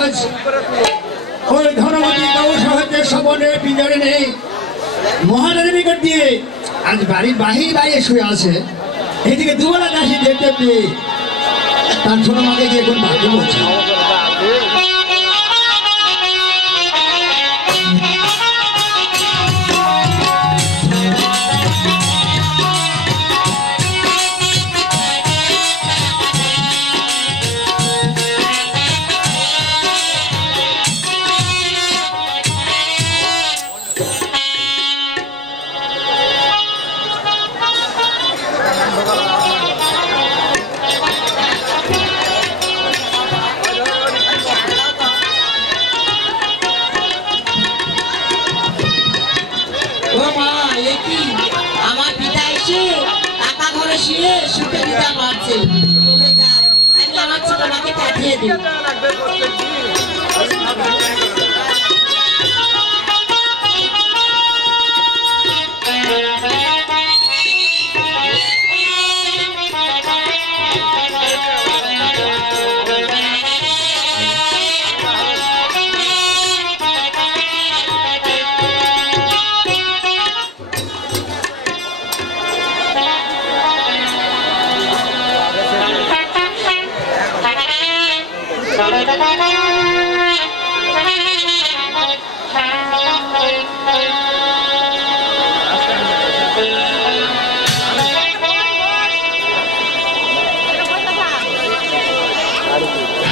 আজ ওই ধনবতী গৌর সাহেবের সবনে পিঞ্জরে নেই মহারাজের নিকট দিয়ে আজ বাড়ির বাহির বাইরে শুয়ে আছে। এদিকে দুবেলা দাসী দেখতে পেয়ে তার ছোট মাকে গিয়ে কোন ভাগ্য বলছে। সুখে দিতে পারছে আমি আমার ছোট মাকে পাঠিয়ে দিই।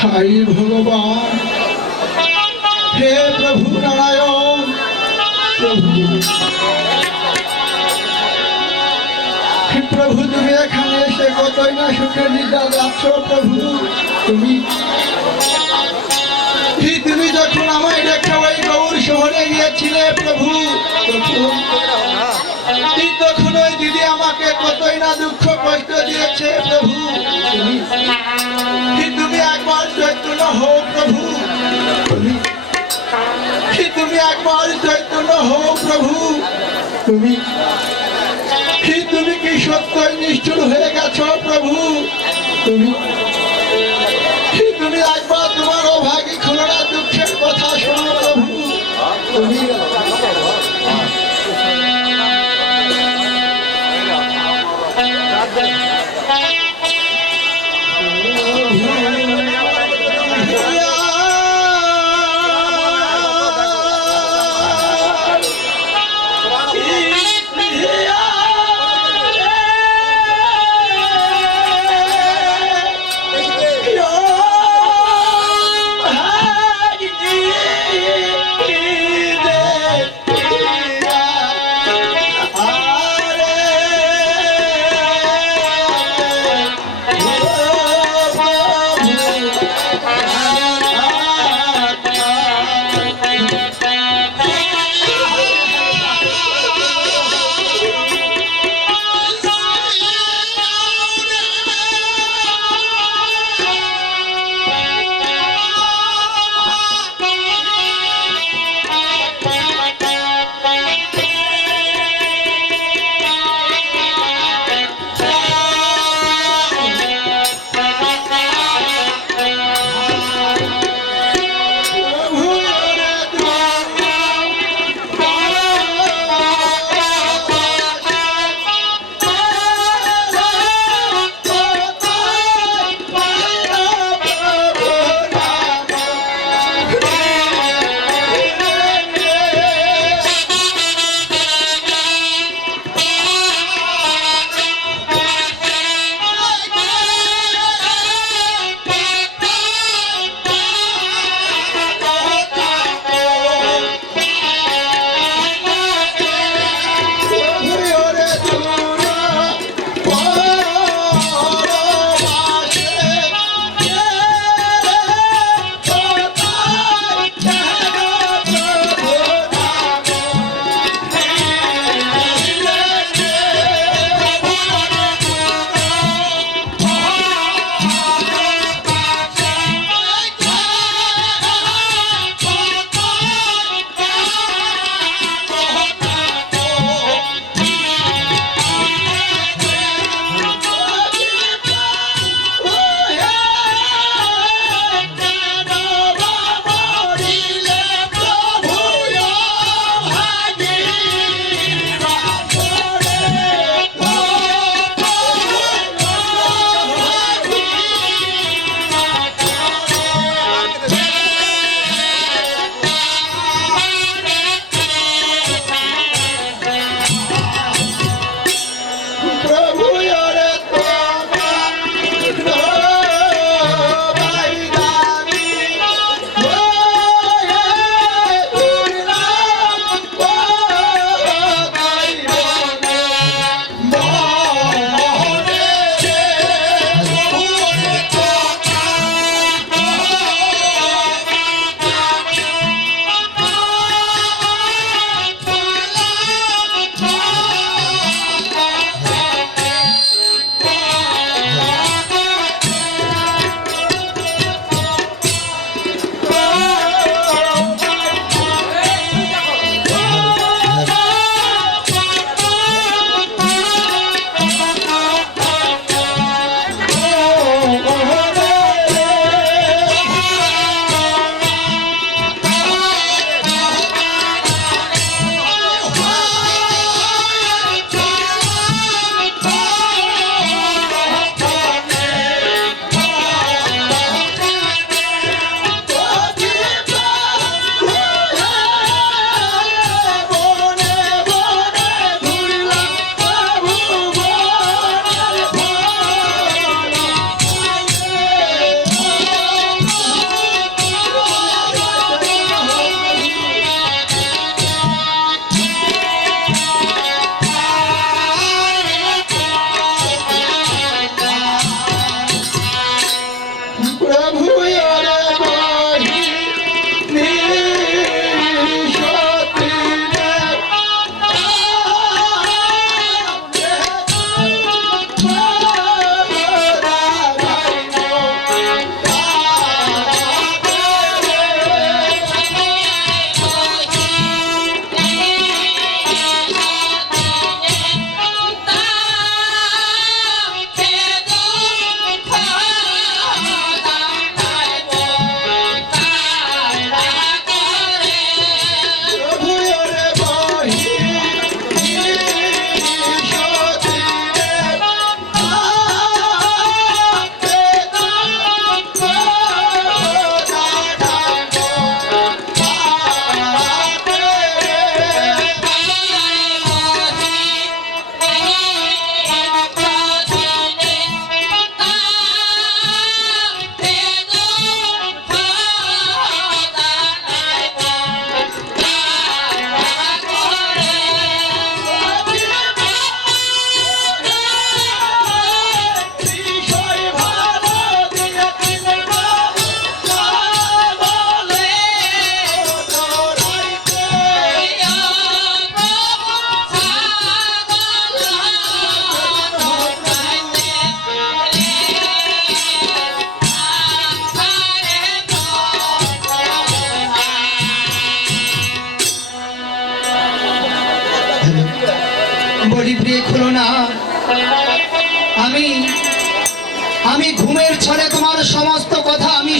हरि भगवान हे प्रभु नारायण प्रभु তুমি এখানে এসে কতই না সুখে নিদ্রা যাচ্ছ প্রভু। তুমি যখন আমায় রেখে ওই গৌর শহরে গিয়েছিলে প্রভু তখন ওই দিদি আমাকে কতই না দুঃখ কষ্ট দিয়েছে প্রভু। তুমি একবার চৈতন্য হও প্রভু। তুমি একবার চৈতন্য হও প্রভু। তুমি কি সত্যই নিষ্ঠুর হয়ে গেছো প্রভু। তুমি একবার তোমার অভাগী খুলনা দুঃখের কথা শোনো প্রভু। তুমি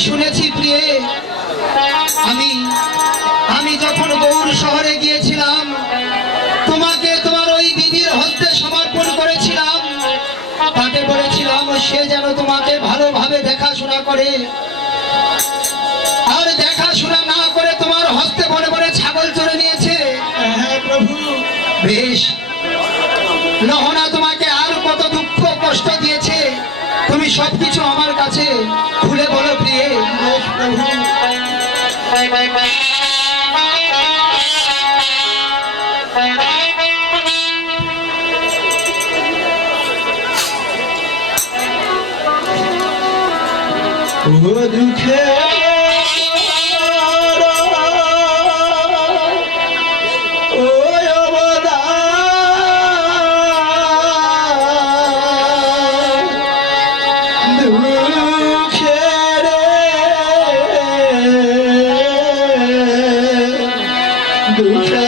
শুনেছি প্রিয়ে, আমি আমি যখন গৌর শহরে গিয়েছিলাম তোমাকে তোমার ওই দিদির হস্তে সমর্পণ করেছিলাম। তাকে বলেছিলাম সে যেন তোমাকে ভালোভাবে দেখাশোনা করে, আর দেখাশোনা না করে তোমার হস্তে বলে বলে ছাগল চড়ে নিয়েছে। হ্যাঁ প্রভু। বেশ, লহনা তোমাকে আর কত দুঃখ কষ্ট দিয়েছে তুমি সবকিছু আমার কাছে খুলে বলো প্রিয়ে। বেশ প্রভু। ও দুঃখে ও অবদান, দুঃখে রে দুঃখে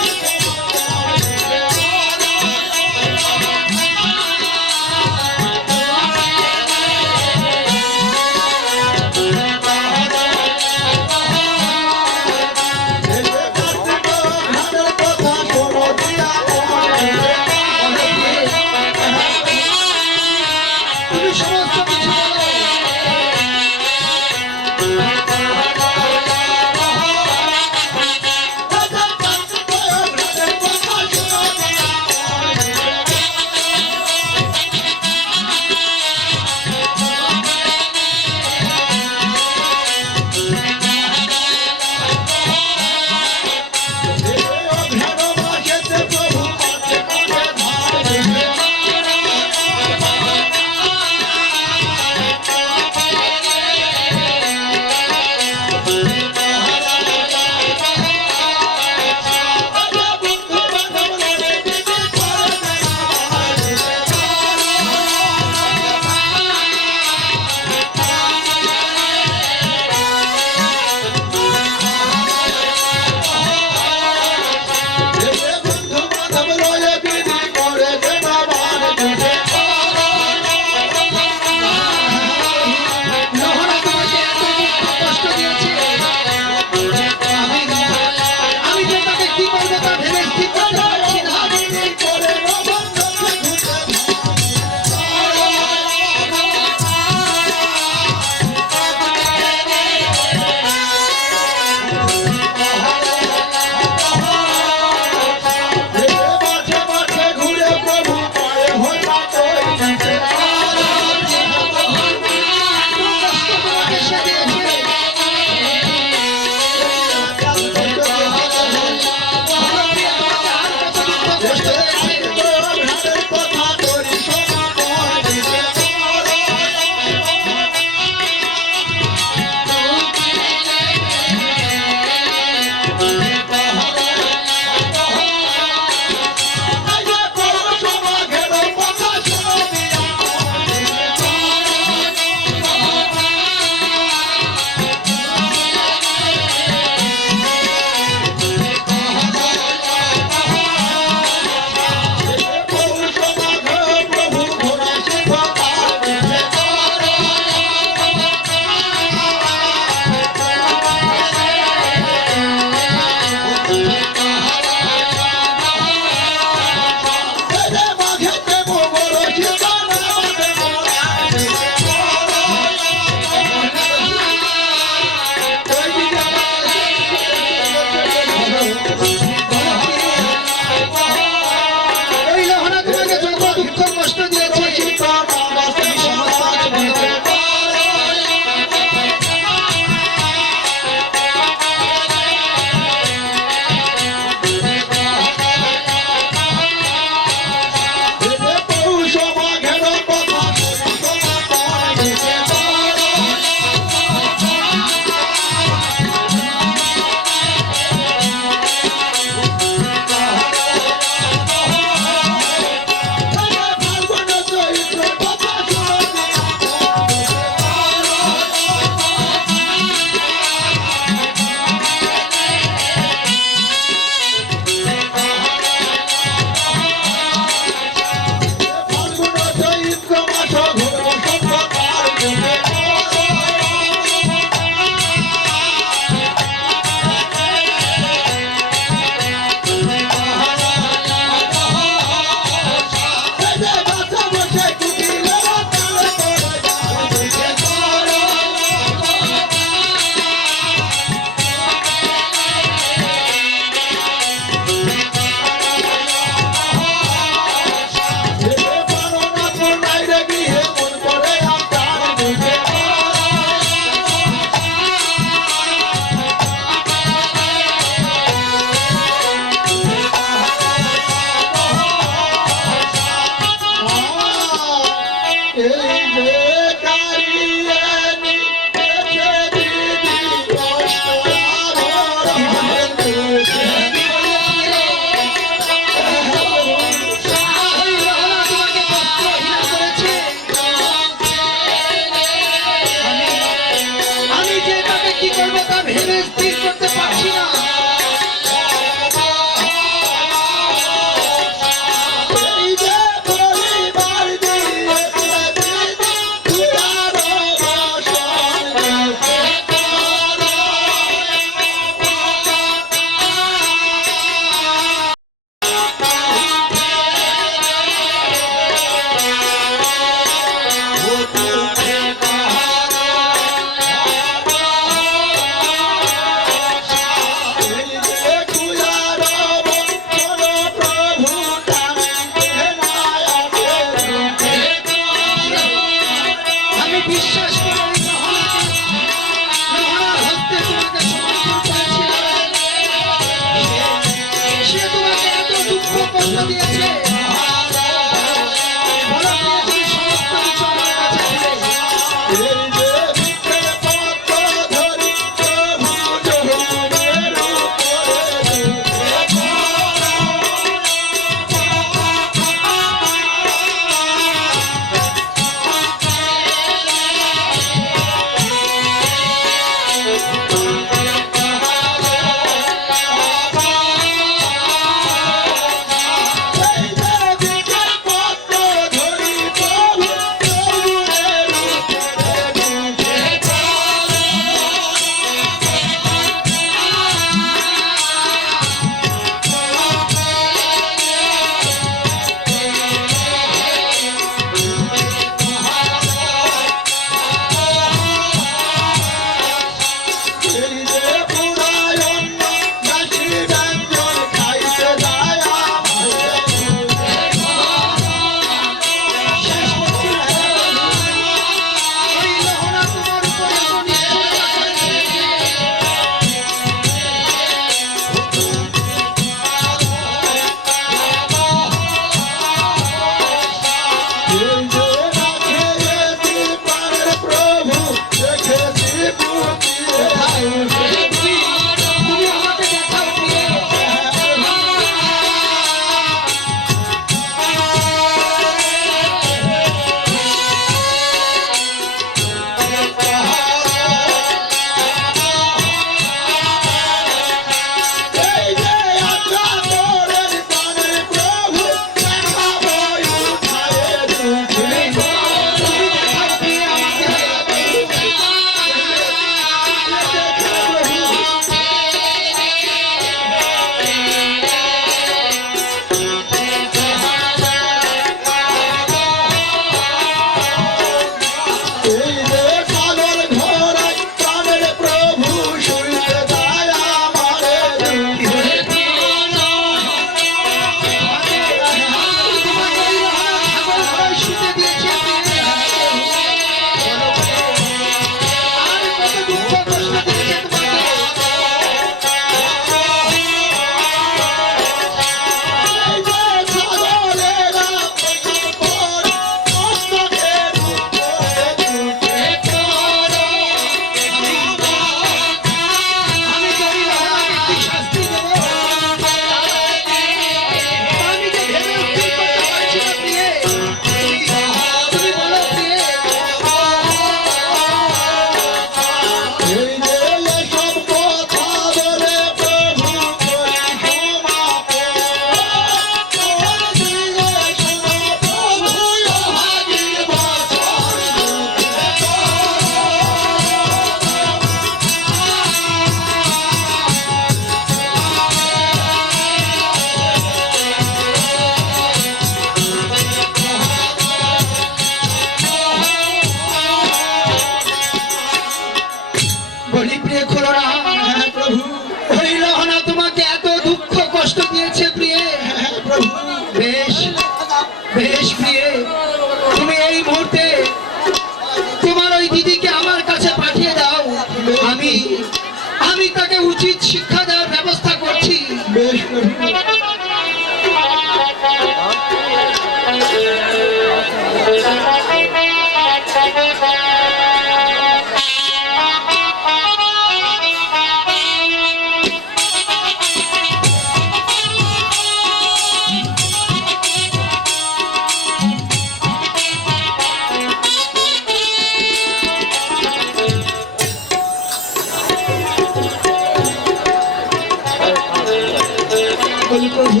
বলি প্রভু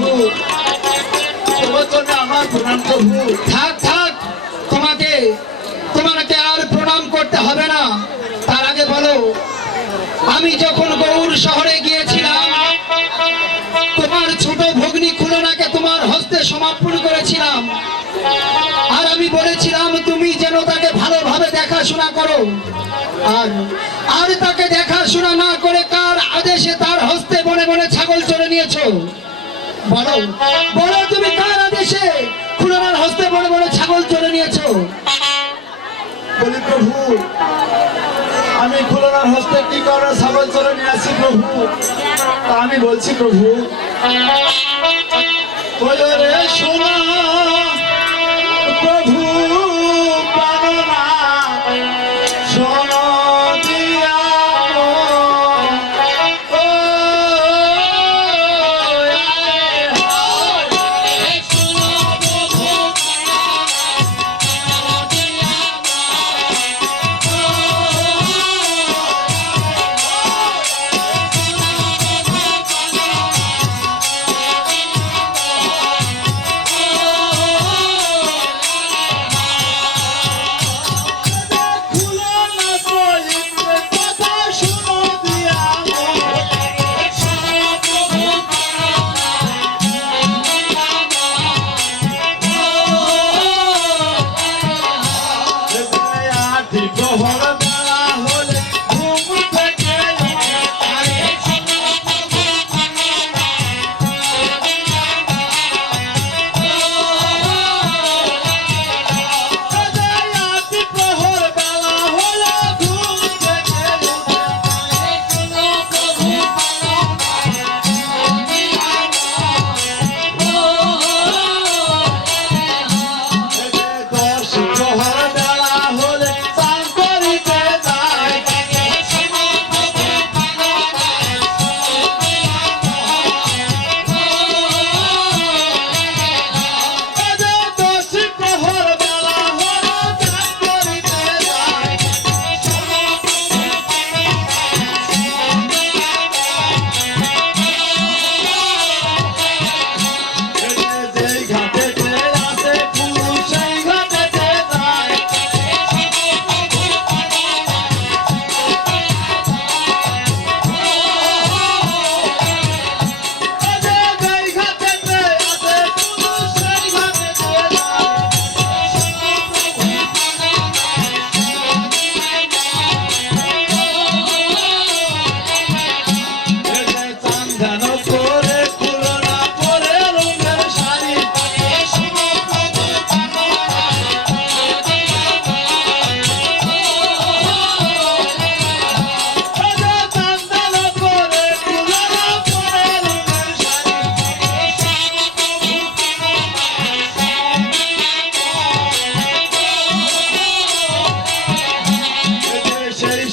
তোমার জন্য আমার প্রণাম প্রভু। থাক থাক, তোমাকে আর প্রণাম করতে হবে না। তার আগে বলো, আমি যখন গৌড় শহরে গিয়েছিলাম, তোমার ছোট ভগ্নী খুলনাকে তোমার হস্তে সমর্পণ করেছিলাম। আর আমি বলেছিলাম তুমি যেন তাকে ভালোভাবে দেখাশোনা করো। আর তাকে দেখাশোনা না করে কার আদেশে তার হস্তে বনে বনে ছাগল চড়ে নিয়েছো? বলো বলো, তুমি কার আদেশে খুলনার হস্তে বনে বনে ছাগল চড়ে নিয়েছো? বলি প্রভু আমি খুলনার হস্তে কি করে ছাগল চড়ে নিয়ে আসি প্রভু? তা আমি বলছি প্রভু, ওরে শোনা প্রভু পাবনা শোনো দিয়া ও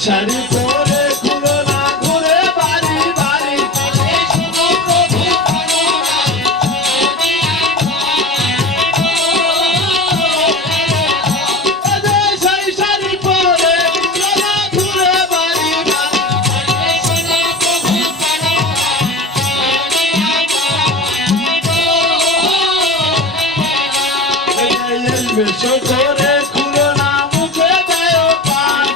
শাড়ি পরে খুলনা ঘুরে বাড়ি বাড়ি সেই শাড়ি পরে খুলনা ঘুরে বাড়ি বাড়ি করে খুলনা মুখে দেয় পান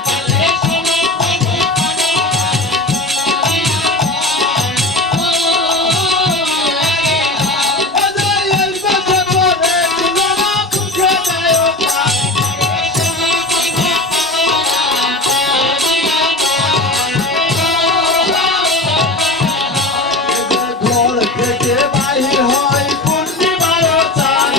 ঘর থেকে বাহির হয় পূর্ণিমার চাঁদ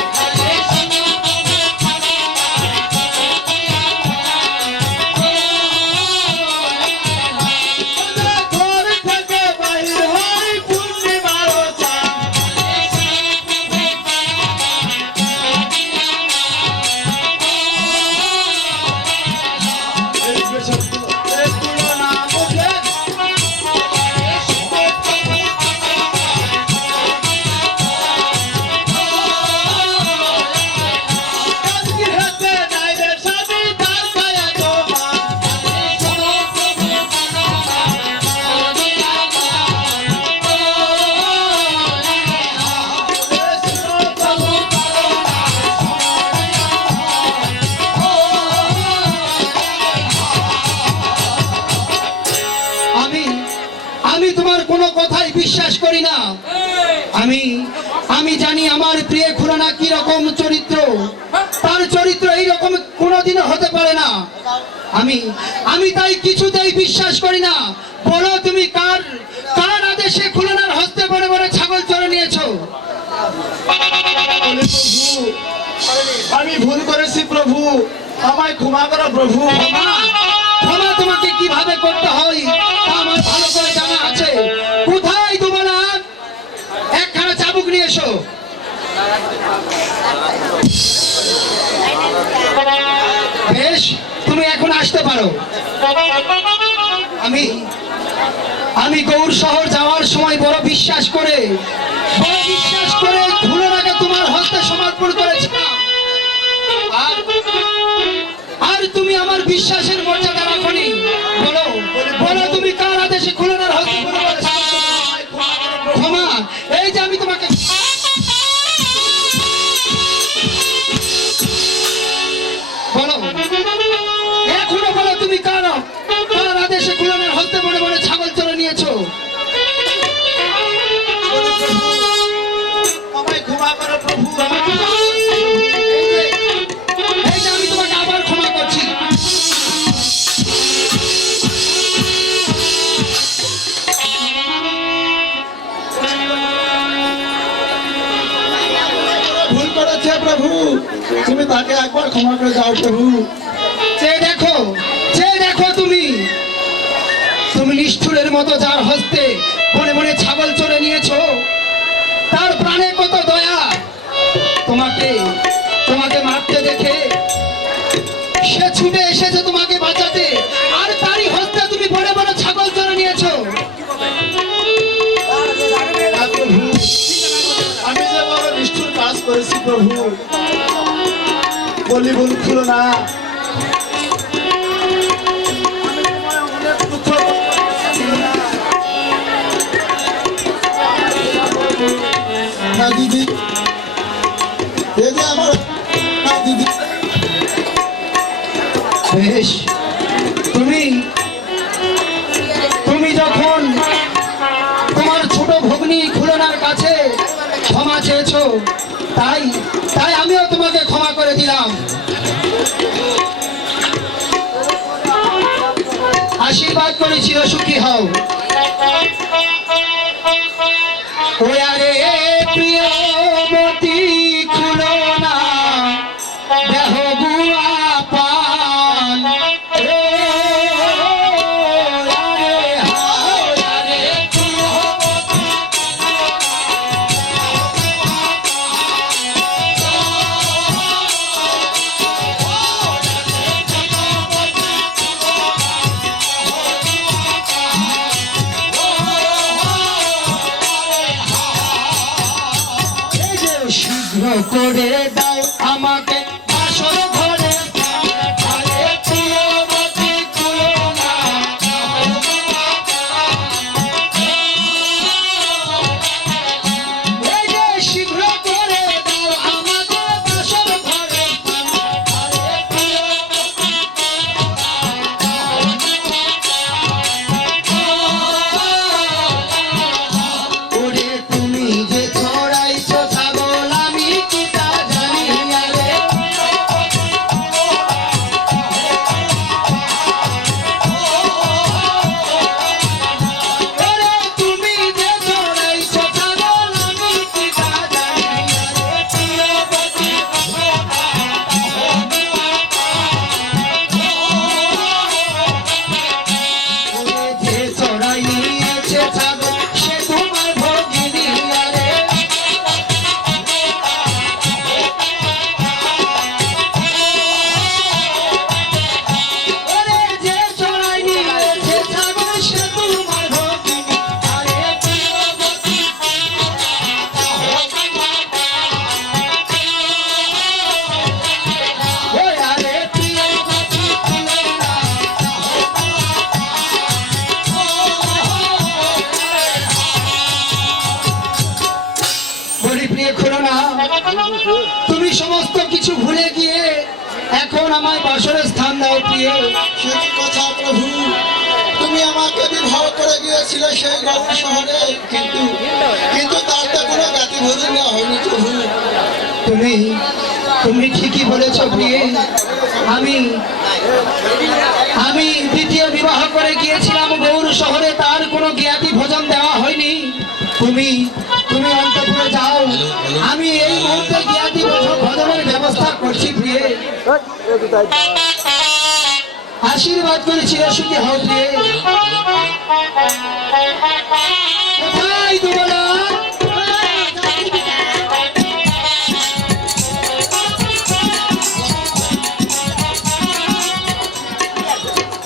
করি না। আমি আমি জানি আমার প্রিয় খুলনা কি রকম চরিত্র, তার চরিত্র এই রকম কোনোদিনও হতে পারে না। আমি আমি তাই কিছুতেই বিশ্বাস করি না। বলো তুমি কার কার আদেশে খুলনার হস্তে বড় বড় ছাগল চড়ে নিয়েছো? বলে, প্রভু আমি ভুল করেছি প্রভু, আমায় ক্ষমা করো প্রভু। ক্ষমা ক্ষমা তোমাকে কিভাবে করতে হয় তা আমার ভালো করে জানা আছে। কোথায় দুবেলা একখানা চাবুক নিয়ে এসো। বেশ, তুমি এখন আসতে পারো। আমি আমি গৌড় শহর যাওয়ার সময় বড় বিশ্বাস করে খুলনাকে তোমার হস্তে সমর্পণ করেছিলাম। আর তুমি আমার বিশ্বাসের মর্যাদা রাখনি। বলো বলো তুমি কার আদেশে খুলনার হস্তে ক্ষমা? এই যে আমি তোমাকে বলো, এখনো বলো তুমি কার কার আদেশে খুলনার হস্তে বড় বড় ছাগল চড়ে নিয়েছো? আমায় ক্ষমা করো প্রভু। এই যে আমি তোমাকে আবার ক্ষমা করছি। ভুল করেছে প্রভু, তুমি তাকে একবার ক্ষমা করে দাও প্রভু। চেয়ে দেখো তুমি তুমি নিষ্ঠুরের মতো যার হস্তে বনে বনে ছাগল চড়ে নিয়েছো, তার প্রাণে কত দয়া। তোমাকে তোমাকে মারতে দেখে সে ছুটে এসেছে তোমাকে বাঁচাতে, আর তারই হস্তে তুমি বড় বড় ছাগল চড়ে নিয়েছো। হ্যাঁ প্রভু, আমি যে বড় নিষ্ঠুর কাজ করেছি প্রভু, বলি ভুল খুলো না। না দিদি, এই যে আমার না দিদি। বেশ, তুমি তুমি যখন তোমার ছোট ভগ্নী খুলনার কাছে ক্ষমা চেয়েছো, তাই তাই আমিও তোমাকে ক্ষমা করে দিলাম। আশীর্বাদ করে চিরসুখী হও। ওয়ারে প্রিয়মতি খুলনা দেহ গুয়া পান, ও ওয়ারে হাওয়ারে প্রিয়মতি এই যে শীঘ্র করে দাও আমাকে বাসর ঘরে, আরে প্রিয়মতি খুলনা। এই যে শীঘ্র করে দাও আমাকে বাসর ঘরে, আরে প্রিয়মতি ওরে তুমি যে ছড়াইছো ছাগল আমি কি তা জানি, আরে ওরে তুমি যে ছড়াইছো ছাগল আমি কি তা জানি, আরে প্রিয়বতী ওরে যে ছড়াইছে ছাগল সে তোমার ভগিনী, আরে ওরে যে চড়াই নিয়েছে ছাগল সে তোমার ভগিনী, আরে প্রিয়বতী ওই আরে প্রিয়বতী খুলনা। বলি প্রিয় খুলনা, তুমি সমস্ত কিছু ভুলে গিয়ে এখন আমায় বাসরের স্থান দাও প্রিয়। সে কি কথা প্রভু, তুমি আমাকে বিবাহ করে গিয়েছিল সেই গৌর শহরে, কিন্তু কিন্তু তার তো কোনো জ্ঞাতি ভোজন দেওয়া হয়নি প্রভু। তুমি তুমি ঠিকই বলেছ প্রিয়ে। আমি আমি দ্বিতীয় বিবাহ করে গিয়েছিলাম গৌর শহরে, তার কোনো জ্ঞাতি ভোজন দেওয়া হয়নি। তুমি তুমি অন্তপুরে যাও, আমি এই মুহূর্তে জ্ঞাতি ভোজনের ব্যবস্থা করছি প্রিয়ে। আশীর্বাদ করে চিরসুখী হও প্রিয়ে। কোথায় দুবলা?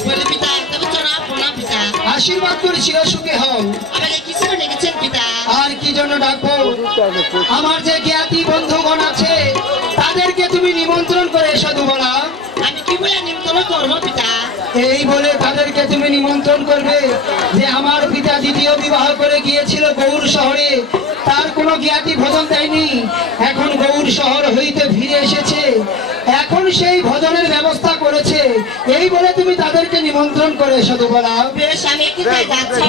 বলে পিতা তবে তো না প্রণাম পিতা। আশীর্বাদ করে চিরসুখী হও। আমাকে কিছু ডেকেছেন পিতা? আর কি জন্য ডাকবো? আমার যে জ্ঞাতি বন্ধুগণ আছে তাদেরকে তুমি নিমন্ত্রণ করে এসো দুবলা। আমি কি বলে নিমন্ত্রণ করবো পিতা? এই বলে তাদেরকে তুমি নিমন্ত্রণ করবে যে আমার পিতা দ্বিতীয় বিবাহ করে গিয়েছিল গৌর শহরে, তার কোনো জ্ঞাতি ভোজন দেয়নি, এখন গৌর শহর হইতে ফিরে এসেছে, এখন সেই ভোজনের ব্যবস্থা করেছে। এই বলে তুমি তাদেরকে নিমন্ত্রণ করে এসো দুবলা। বেশ আমি একটু তাই যাচ্ছি।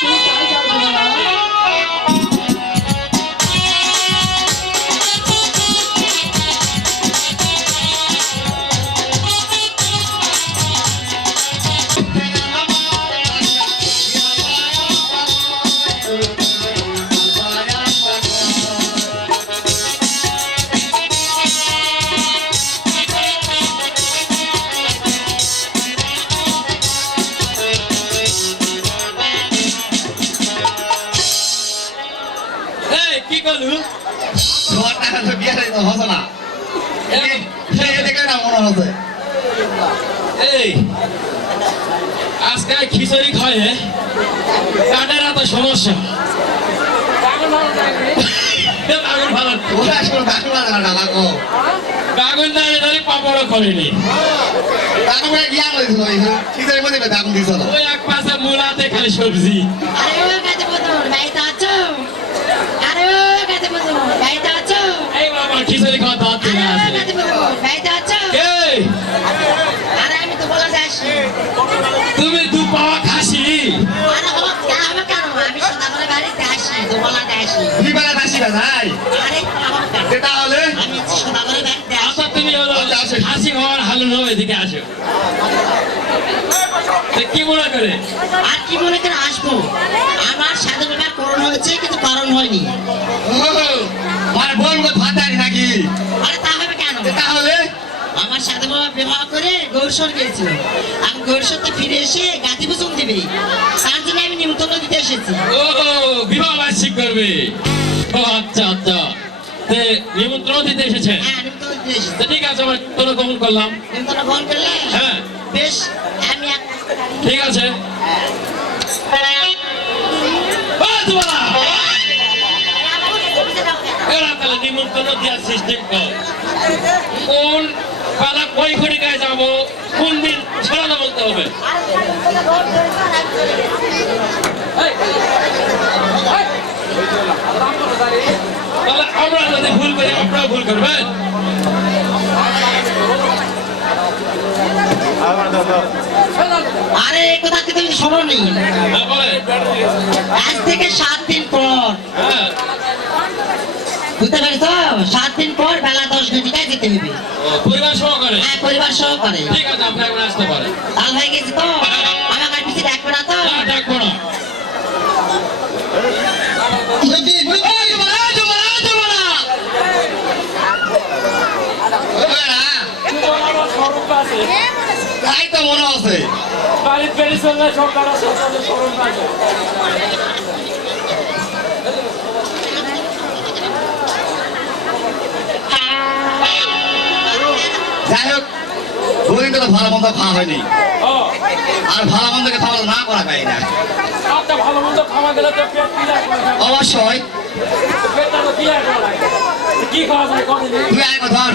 তুমি তাই যাও দুবলা। এই কি করলু? তোমার টাকা তো বিয়ে হতো না, দেখে না মনে হচ্ছে। এই আজকে খিচুড়ি খায় কাঠের এত সমস্যা। আগুন ভালো ওরা আসলে ডাক্তার লাগে না লাগো, আগুন দাঁড়িয়ে পাপড়ও করেনি। ডাক্তার গিয়া বলেছিল শীতের মধ্যে ডাক্তার দিছিল। ওই এক পাশে মূলাতে খালি সবজি। আরে ও গাছে বন্ধু বাড়িতে আছো? আরে ও গাছে বন্ধু বাড়িতে আছো? এই বাবা খিচুড়ি খাওয়া দাওয়াত আরে থেকে ও আসে। গাছে বন্ধু বাড়িতে আছো? এই আরে আমি তো বলা যাচ্ছি। তুমি দু পাওয়া খাসি। আরে হলো হবে কেন? আমি সদাগরের বাড়িতে আসি, তো বলা আসি। দুই বেলা দাসি ভাই, আরে হবে কেন? তাহলে আমি সদাগরের বাড়িতে আসি। আচ্ছা তুমি হলো আচ্ছা, আসো। খাসি হওয়ার হালু নয়, এদিকে আসো। তো কি মনে করে? আর কি মনে করে আসবো? আমার সাথে বিবাহ করণ হয়েছে কিন্তু কারণ হয়নি। মানে বলবো ফাটাই নাকি? আরে তা হবে কেন? তাহলে আমার সাথে বিবাহ করে গৌরসর গিয়েছিল। আমি গৌরসরতে ফিরে এসে গাছি পুজো দিবে, তার জন্য আমি নিমন্ত্রণ দিতে এসেছি। ও বিবাহ বার্ষিক করবে। ও আচ্ছা আচ্ছা, তে নিমন্ত্রণ দিতে এসেছে। হ্যাঁ নিমন্ত্রণ দিতে এসেছি। তো ঠিক আছে, আমরা তোর কবুল করলাম। নিমন্ত্রণ গ্রহণ করলে হ্যাঁ বেশ আমি ঠিক আছে। ও, দুবালা! এরা তাহলে নিমন্ত্রণ দেওয়ার সিস্টেম কর। কোন পালা কই খড়িকায় যাবো, কোন দিন ছড়ানো বলতে হবে। তাহলে আমরা যদি ভুল করি আপনারা ভুল করবেন। আরে এই কথা কি তুমি শোনো নি? হ্যাঁ, বলেন। আজ থেকে 7 দিন পর, হ্যাঁ, বুঝতে পেরেছ? 7 দিন পর বেলা 10 ঘটিকায় যেতে হবে। ও, পরিবার সহকারে। হ্যাঁ পরিবার সহকারে। ঠিক আছে, আপনি এখন আসতে পারেন। তাল হয়ে গেছে তো? আমাকে আর পিছিয়ে ডাকবে না তো? না, ডাকবো না। যদি তাই তো মনে আছে। বাড়ির পেরিসঙ্গে সরকার সরকারের স্মরণ আছে। যাই হোক, দুদিন তো ভালো মন্দ খাওয়া হয়নি, ও, আর ভালো মন্দকে খাওয়া না করা যায় না। একটা ভালো মন্দ খাওয়া গেলে তো পেট ক্লিয়ার করে দেয়। অবশ্যই পেটটা তো ক্লিয়ার করা লাগে। কি খাওয়া যায় কদিন? তুই আয় ধর।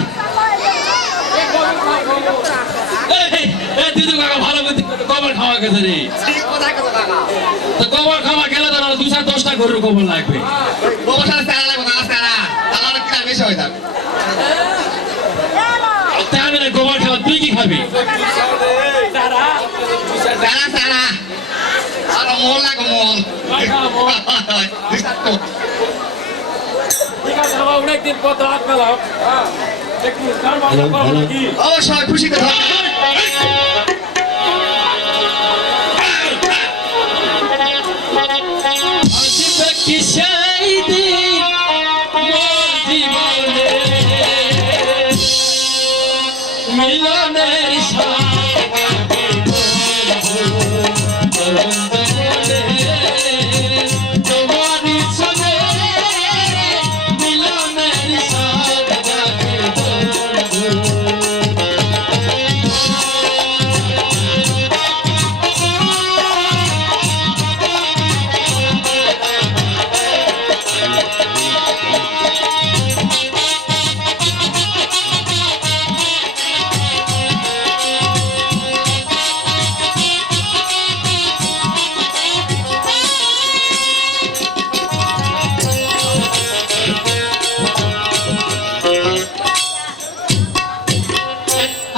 এই, এই দিদু কাকা ভালো বুদ্ধি কবর খাওয়া গেছে রে। তো কবর খাওয়া গেলে তো 2-10টা গরুর কবর লাগবে। অবশ্যই তেরা লাগবে না, তেরা তাহলে কি আর বেশি হয়ে যাবে। তাহলে গোবর খাওয়া তুই কি খাবি? তারা তেরা তেরা আর মল লাগো মল ঠিক আছে বাবা, অনেকদিন পর তো হাত মেলাও। হ্যাঁ, একটু গান বাজনা করো নাকি? অবশ্যই খুশি কথা আসবে কি সেই দিন মোর জীবনে মিলনের তোমারই সঙ্গে মিলনের সাথ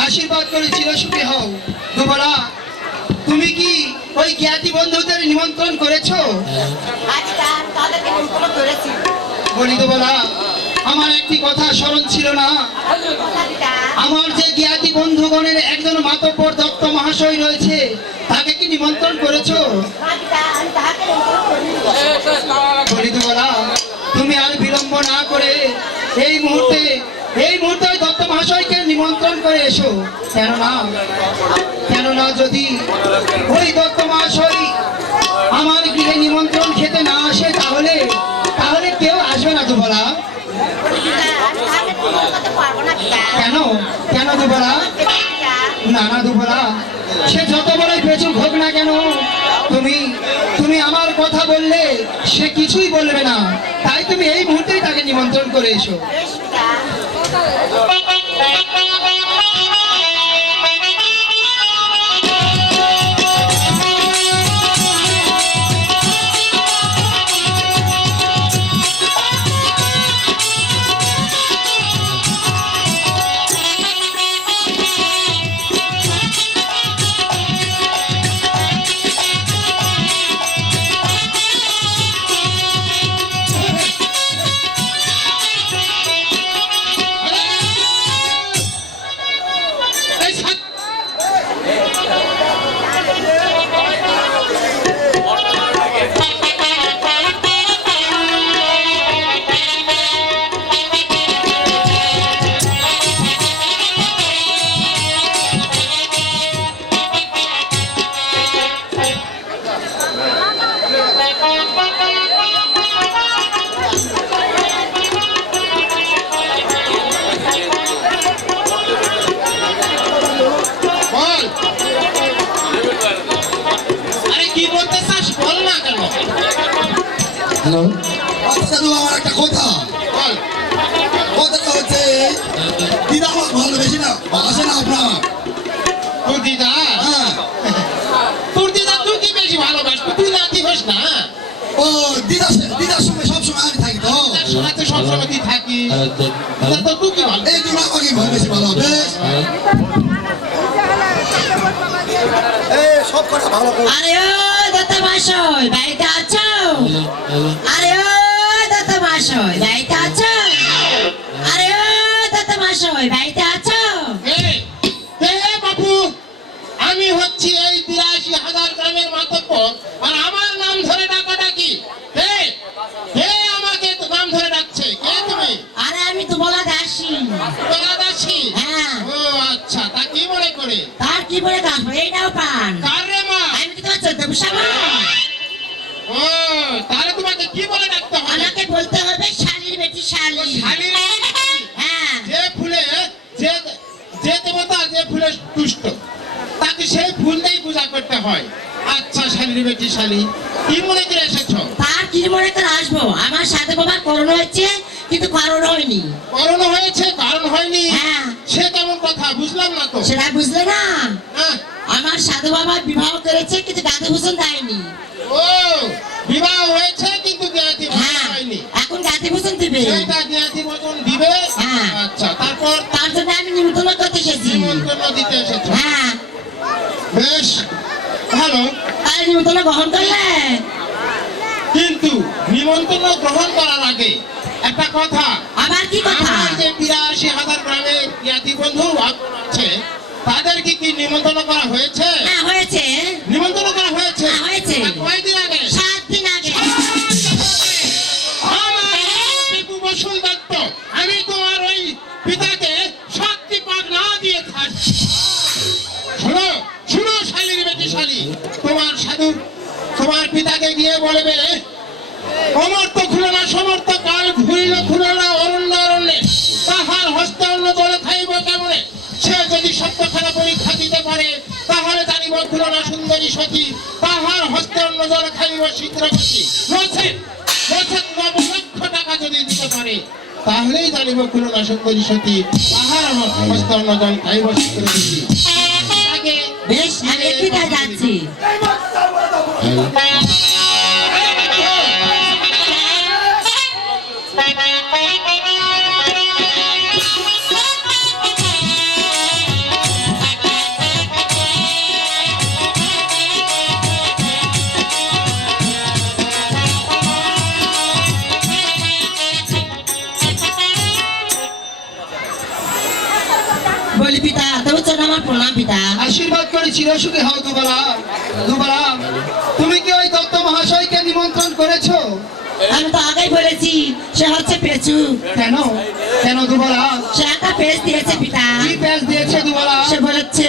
আশীর্বাদ করে চিরসুখী হও। দুবলা, তুমি কি ওই জ্ঞাতি বন্ধুদের নিমন্ত্রণ করেছো? আজকে তাদেরকে নিমন্ত্রণ করেছি। বলি দুবলা, আমার একটি কথা স্মরণ ছিল না। আমার যে জ্ঞাতি বন্ধুগণের একজন মাতব্বর দত্ত মহাশয় রয়েছে, তাকে কি নিমন্ত্রণ করেছো? বলি দুবলা, তুমি আর বিলম্ব না করে এই মুহূর্তে ওই দত্ত মহাশয়কে নিমন্ত্রণ করে এসো। কেননা যদি ওই দত্ত মহাশয় আমার গৃহে নিমন্ত্রণ খেতে না আসে তাহলে কেউ আসবে না দুবলা। কেন কেন দুবলা? না দুবলা, সে যত বড়ই পেছুক হোক না কেন, তুমি আমার কথা বললে সে কিছুই বলবে না। তাই তুমি এই মুহূর্তেই তাকে নিমন্ত্রণ করে এসো। হ্যালো, আচ্ছা দাদু, আমার একটা কথা। কথাটা হচ্ছে, দিদা আমার ভালোবেসে না বাসে না আপনার। তোর দিদা? হ্যাঁ, তোর দিদা তুই কি বেশি ভালোবাসবি? তুই নাতি হোস না? ও দিদার সঙ্গে সবসময় আমি থাকি তো। তার সঙ্গে তো সবসময় তুই থাকিস। তা তো তুই কি ভালো? এই জন্য আমাকে ভালোবেসে ভালো হবে। সব কথা ভালো করে। আরে ও দত্ত মহাশয়, বাড়িতে আছো? আরে ও দত্ত মহাশয়, বাড়িতে আছো? আরে ও দত্ত মহাশয়, বাড়িতে আছো? বাপু, আমি হচ্ছি এই ৮২,০০০ গ্রামের মাতব্বর, আর আমার নাম ধরে ডাকাডাকি। আমাকে নাম ধরে ডাকছে কে? তুমি? আরে আমি তো বলা দাসী। তোরা দাসী? হ্যাঁ। ও আচ্ছা, তা কি মনে করে? তার কি বলে ডাকবো? এইটাও পান। কার রে মা? আমি কি তোমার চোদ্দ বসাবো? ও, তাহলে তোমাকে কি বলে ডাকতে হবে? আমাকে বলতে হবে শালির বেটি শালি। শালীর বেটি। হ্যাঁ। যে ফুলে যে দেবতা যে ফুলে তুষ্ট, তাকে সেই ফুল দিয়েই পূজা করতে হয়। আচ্ছা শালীর বেটি শালী, কি মনে করে এসেছো? তার কি মনে করে আসবো? আমার সাথে বাবার করোনা হচ্ছে, কিন্তু কারণ হয়নি। করোনা হয়েছে, কারণ হয়নি? হ্যাঁ। সে কেমন কথা? বুঝলাম না তো। সেটা বুঝলে না? হ্যাঁ। আমার সাধু বাবা বিবাহ করেছে, কিন্তু গাধে ভূষণ দেয়নি। ও, বিবাহ হয়েছে কিন্তু জ্ঞাতি হ্যাঁ, হয়নি। এখন গাধে ভূষণ দিবে। সেটা জ্ঞাতি বচন দিবে। হ্যাঁ। আচ্ছা, তারপর তার জন্য আমি নিমন্ত্রণ করতে এসেছি। নিমন্ত্রণ দিতে এসেছো। হ্যাঁ, বেশ ভালো। তাই নিমন্ত্রণ নিমন্ত্রণ গ্রহণ করলে? কিন্তু নিমন্ত্রণ গ্রহণ করার আগে একটা কথা, আবার কি কথা? আমার যে ৮২,০০০ গ্রামে জ্ঞাতি বন্ধু আছে তাদেরকে কি নিমন্ত্রণ করা হয়েছে? হ্যাঁ হয়েছে। নিমন্ত্রণ করা হয়েছে? হ্যাঁ, হয়েছে। তা কয়দিন আগে? 7 দিন আগে। আমার টিপু বসুল দত্ত, আমি তোমার ওই পিতাকে শক্তি পাক না দিয়ে থাকি। শোনো শোনো শালীর বেটি শালী, তোমার সাধু তোমার পিতাকে গিয়ে বলবে, অমর্ত খুলনা সমর্থ কাল ঘুরিল খুলনা অরণ্য অরণ্যে, তাহার হস্তে অন্য জলে খাইব কেমনে? সে যদি সত্যখানা পরীক্ষা দিতে পারে তাহলে জানিব খুলনা সুন্দরী সতী, তাহার হস্তে অন্য জলে খাইব শীঘ্রবতী। নচেৎ ৯ লক্ষ টাকা যদি দিতে পারে তাহলেই জানিব খুলনা সুন্দরী সতী, তাহার হস্তে অন্য জল খাইব শীঘ্রবতী। আগে বেশ, আমি এক্ষুনি যাচ্ছি। বলি পিতা, তবে চল আমার প্রণাম পিতা। আশীর্বাদ করে চিরসুখী হও দুবালা। দুবালা, তুমি কি ওই দত্ত মহাশয়কে নিমন্ত্রণ করেছো? আমি তো আগেই বলেছি, সে হচ্ছে পেঁচু। কেন কেন দুবালা? সে একটা পেঁচ দিয়েছে পিতা। কি প্যাচ দিয়েছে দুবালা? সে বলেছে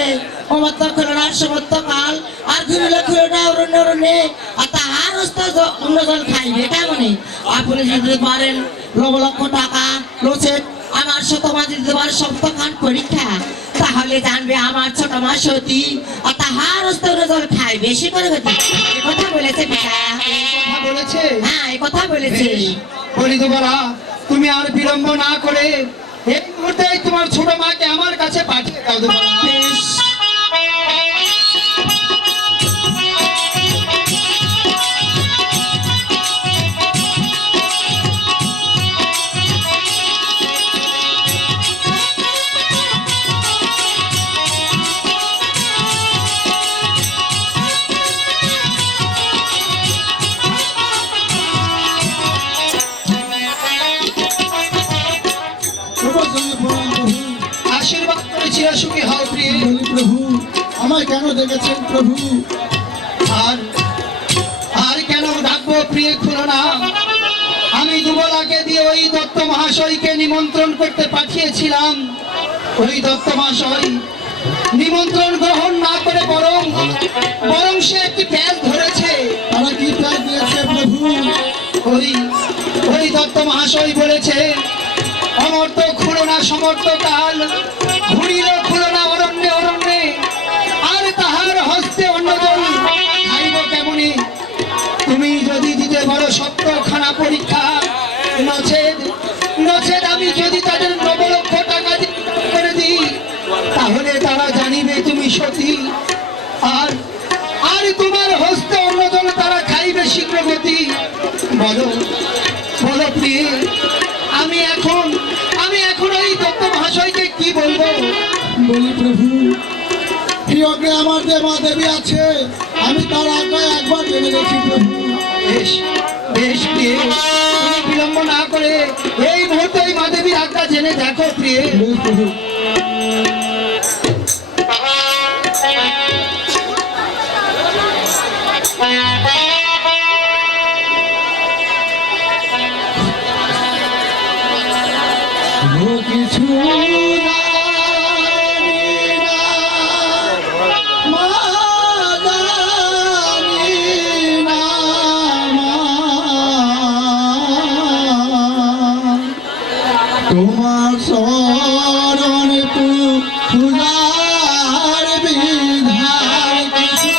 অমর্ত খুলনার সমর্থ কাল আর ঘুরিল খুলনা অরণ্য অরণ্যে, আর তাহার হস্ত অন্য জল খাইবে কেমনে? আপনি যদি পারেন ৯ লক্ষ টাকা, নচেৎ আমার শতমাদি দেবার সপ্তখান পরীক্ষা, তাহলে জানবে আমার ছোট মা সতী, আর তাহার হস্ত অন্য জল খাই বেশি করে গতি। এ কথা বলেছে পিতা। কথা বলেছে? হ্যাঁ, এ কথা বলেছে। বেশ, বলি দুবালা, তুমি আর বিলম্ব না করে এই মুহূর্তে তোমার ছোট মাকে আমার কাছে পাঠিয়ে দাও দুবালা। বেশ। আশীর্বাদ করে চিরসুখী হও প্রিয়। প্রভু আমায় কেন দেখেছেন প্রভু? আর আর কেন ডাকবো প্রিয় খুলনা? আমি দুবলাকে দিয়ে ওই দত্ত মহাশয়কে নিমন্ত্রণ করতে পাঠিয়েছিলাম। ওই দত্ত মহাশয় নিমন্ত্রণ গ্রহণ না করে বরং বরং সে একটি প্যাচ ধরেছে। তারা কি প্যাচ দিয়েছে প্রভু? ওই ওই দত্ত মহাশয় বলেছে, অমর্ত খুলনা সমর্থ কাল ঘুরিল খুলনা অরণ্যে অরণ্যে, আর তাহার হস্তে অন্য জল খাইব কেমনে? তুমি যদি দিতে পারো সপ্তখানা পরীক্ষা, নচেৎ নচেৎ আমি যদি তাদের ৯ লক্ষ টাকা করে দিই তাহলে তারা জানিবে তুমি সতী, আর আর তোমার হস্তে অন্য জল তারা খাইবে শীঘ্রগতি। বলো বলো প্রিয়, আমি এখন ওই দত্ত মহাশয়কে কি বলবো? বলি প্রভু, কি অগ্রে আমার যে মা দেবী আছে, আমি তার আগে একবার জেনে দেখি প্রভু। বেশ বেশ প্রিয়, তুমি বিলম্ব না করে এই মুহূর্তে ওই মা দেবীর আজ্ঞা জেনে দেখো প্রিয়। বেশ প্রভু। কিছু তোমার শরণ পূজার বিধান কিছু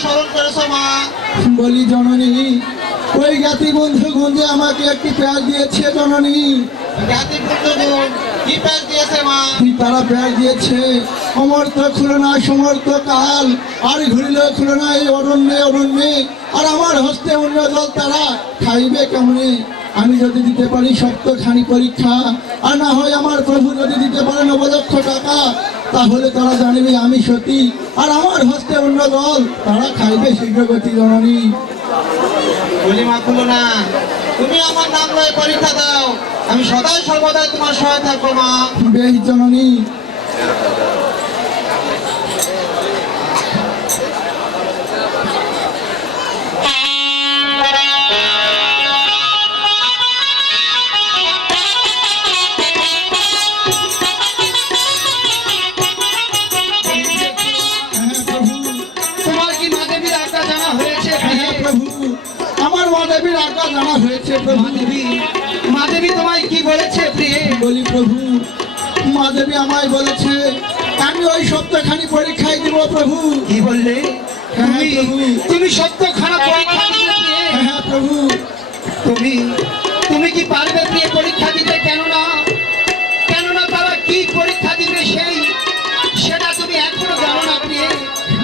স্মরণ করেছো মা? বলি জননী, ওই জ্ঞাতি বন্ধুগঞ্জে আমাকে একটি প্যাচ দিয়েছে জননী। জ্ঞাতি বন্ধুগণ কি প্যাচ দিয়েছে মা? তারা প্যাচ দিয়েছে অমর্থ খুলো না সমর্থ কাল, আর ঘুরিল খুলো না এই অরণ্যে অরণ্যে, আর আমার হস্তে অন্য জল তারা খাইবে কেমনে। আমি যদি দিতে পারি সপ্তখানি পরীক্ষা, আর না হয় আমার প্রভু যদি দিতে পারে 9 লক্ষ টাকা, তাহলে তারা জানিবে আমি সতী, আর আমার হস্তে অন্য জল তারা খাইবে শীঘ্রগতি জননী। বলি মা খুলো না, তুমি আমার নাম লয়ে পরীক্ষা দাও, আমি সদাই সর্বদাই তোমার সহায় থাকবো মা। বেশ জননী। তোমার কি মা দেবীর আজ্ঞা জানা হয়েছে? হ্যাঁ প্রভু, আমার মা দেবীর আজ্ঞা জানা হয়েছে প্রভু। মা দেবী তোমায় কি বলেছে প্রিয়ে? বলি প্রভু, মা দেবী আমায় বলেছে আমি ওই সপ্তাহখানি পরীক্ষায় দিব প্রভু। কি বললে? হ্যাঁ তুমি প্রভু। তুমি সত্য খারাপ পরীক্ষা দিতে প্রিয়ে? হ্যাঁ প্রভু। তুমি তুমি কি পারবে প্রিয়ে পরীক্ষা দিতে? কেননা তারা কি পরীক্ষা দিবে সেটা তুমি এখনো জানো না প্রিয়ে।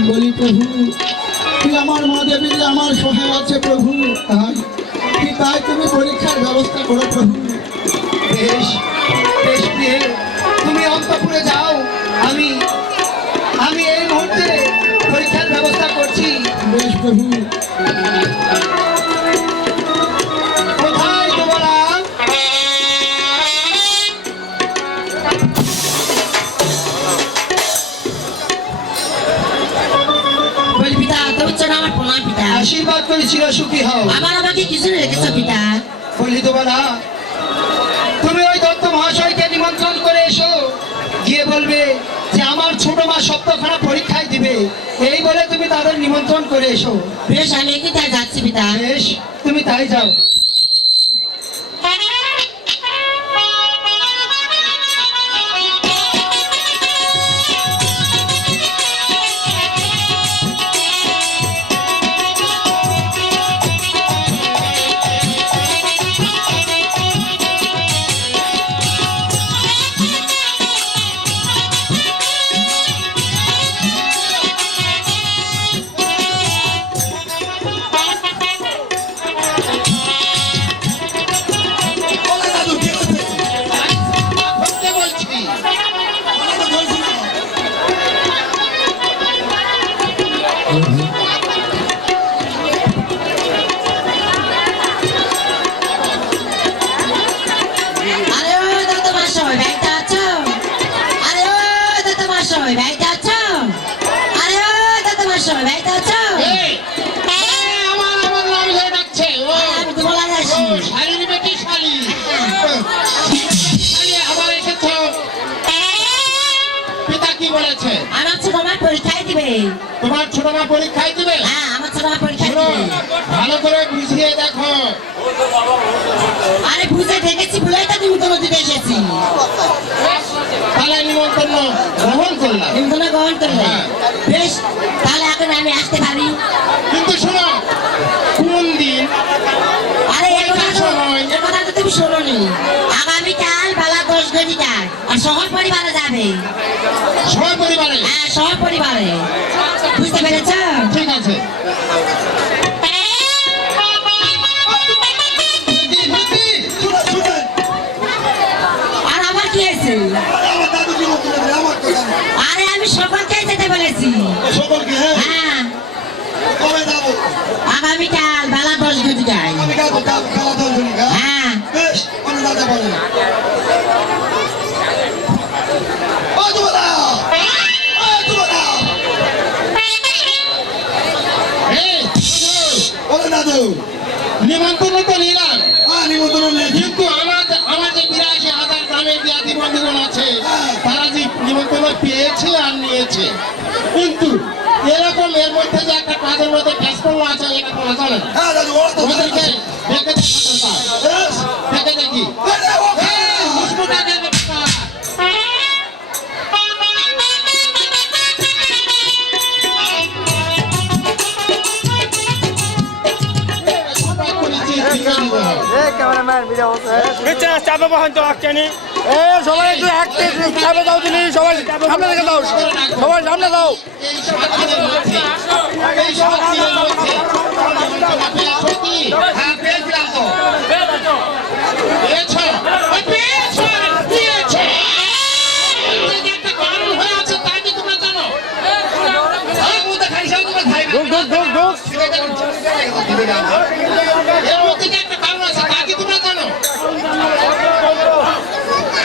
বলি প্রভু, কি আমার মা দেবী যে আমার সহায় আছে প্রভু, তাই তুমি পরীক্ষার ব্যবস্থা করো প্রভু। বেশ বেশ প্রিয়ে, তুমি অন্তঃপুরে যাও, আমি এই মুহূর্তে পরীক্ষার ব্যবস্থা করছি। বেশ প্রভু। কোথায় তোমরা? বলি পিতা, তুমি তো আমার প্রণাম পিতা। আশীর্বাদ করেছিল সুখী হও। আবার আমাকে কিছু রেখেছো পিতা। বলি তোমরা, তুমি ওই দত্ত মহাশয়কে নিমন্ত্রণ করে এসো, গিয়ে বলবে যে আমার ছোট মা সপ্তাহখানা পরীক্ষায় দিবে, এই বলে তুমি তাদের নিমন্ত্রণ করে এসো। বেশ, আমি কি তাই যাচ্ছি পিতা। বেশ, তুমি তাই যাও। ধরতে বলছি। আরে ও দত্ত মহাশয়, ব্যাগটা আছো? আরে ও দত্ত মহাশয়, ব্যাগটা আছো? আরে ও দত্ত মহাশয়, ব্যাগটা আছো? এই, আমার নাম ধরে ডাকছে। আমি তো বলা যাচ্ছি। শালির বেটি শালি। শালি আবার এসেছো। পিতা কি বলেছে? আমার ছোট মা পরীক্ষায় দিবে। তোমার ছোট মা পরীক্ষায় দিবে? হ্যাঁ, আমার ছোট মা পরীক্ষায় শোনো, দিবে। ভালো করে বুঝিয়ে দেখো। আরে বুঝে দেখেছি বলেই তো নিমন্ত্রণ দিতে এসেছি। তাহলে নিমন্ত্রণ গ্রহণ করলাম। নিমন্ত্রণ গ্রহণ করলে হ্যাঁ। বেশ, তাহলে এখন আমি আসতে পারি। কিন্তু শোনো, কোন দিন? আরে এ কথা তো- সময়? এ কথা তো তুমি শোনোনি। আগামীকাল বেলা 10 ঘটিকায় আর সহ পরিবারে যাবে। সপরিবারে? হ্যাঁ, সহ পরিবারে। বুঝতে পেরেছ? ঠিক আছে। আর আমার কি আছে? আরে আমি সকলকে যেতে বলেছি। হ্যাঁ, আগামীকাল বেলা 10 ঘটিকায়। হ্যাঁ, এই, নিমন্ত্রণ তো নিলাম, কিন্তু আমার যে 82,000 গ্রামের জ্ঞাতি বন্ধুগণ আছে, তারা যে নিমন্ত্রণ পেয়েছে আর নিয়েছে, কিন্তু এরকম এর মধ্যে যে একটা কাজের মধ্যে ফ্যাসফল আছে, এটা তো চলে না। ওদেরকে দেখে দেখা দরকার। দেখে দেখি। এই, হুসমুখা দেখে দেখা। চাপে বহান তো আঁকছেনি এ সবাই একটু একটু চাপে দাও তুমি সবাই সামনে দেখে দাও সবাই সামনে দাও এই সাতদিনের মধ্যে এই সাতদিনের মধ্যে তোমরা পেয়েছো কি? হ্যাঁ পেয়েছিলাম তো পেয়েছো? ওই পেয়েছো আর দিয়েছো। এর যে একটা কারণ হয়ে আছে তা কি তোমরা জানো? আমি বুঝতে খাই সব তোমরা খাই ঢুক ঢুক ঢুক ঢুক এর মধ্যে যে একটা কারণ আছে তা কি তোমরা জানো?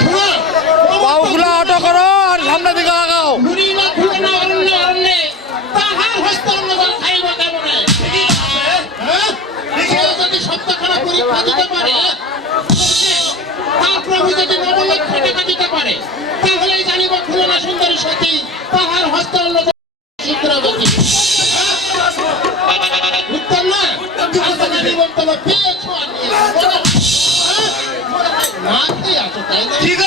শোনো, পাউগুলো অটো করো আর সামনে দিকে আগাও ঘুরিলা ঘুরে না অরণ্যে অরণ্যে তাহার হস্ত অন্নদান খাইব কেমনে? হ্যাঁ? সে যদি সপ্তাহখানা পরীক্ষা দিতে পারে, তার প্রভু যদি 9 লক্ষ টাকা দিতে পারে, তাহলেই জানিব খুলনা সুন্দরী সতী তাহার হস্ত অন্নদান শূদ্রবতী। উত্তম না? আলোচনা নিমন্ত্রণ পেয়েছো আর নিয়েছো। বলো। হ্যাঁ? না খেয়ে আছো তাই না? ঠিক